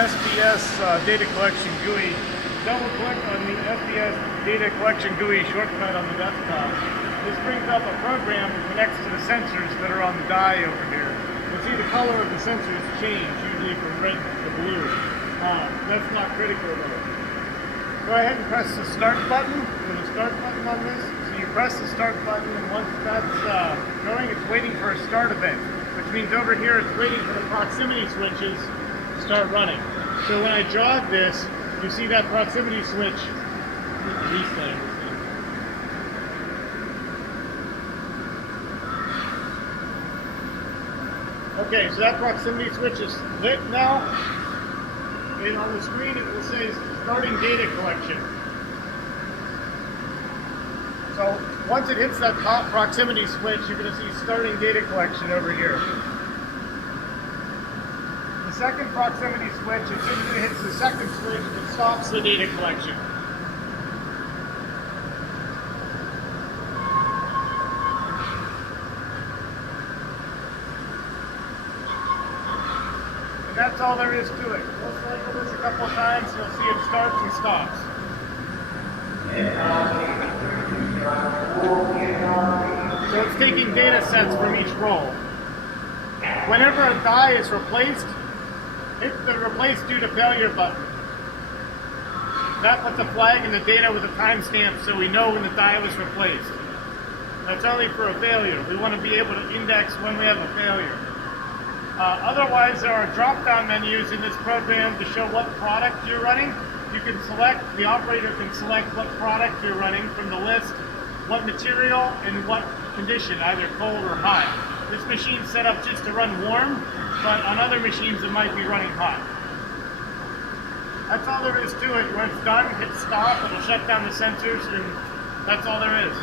SBS data collection GUI. Double click on the SBS data collection GUI shortcut on the desktop. This brings up a program that connects to the sensors that are on the die over here. You'll see the color of the sensors change, usually from red to blue. That's not critical though. Go ahead and press the start button. There's a start button on this. So you press the start button, and once that's going, it's waiting for a start event, which means over here it's waiting for the proximity switches to start running. So when I jog this, you see that proximity switch. Okay, so that proximity switch is lit now, and on the screen it will say starting data collection. So once it hits that top proximity switch, you're going to see starting data collection over here. The second proximity switch, as soon as it hits the second switch, it stops the data collection. And that's all there is to it. We'll cycle this a couple of times, you'll see it starts and stops. So it's taking data sets from each roll. Whenever a die is replaced, hit the replace due to failure button. That puts a flag in the data with a timestamp so we know when the die was replaced. That's only for a failure. We want to be able to index when we have a failure. Otherwise, there are drop-down menus in this program to show what product you're running. You can select, the operator can select what product you're running from the list, what material, and what condition, either cold or hot. This machine's set up just to run warm, but on other machines it might be running hot. That's all there is to it. When it's done, hit stop, it'll shut down the sensors, and that's all there is.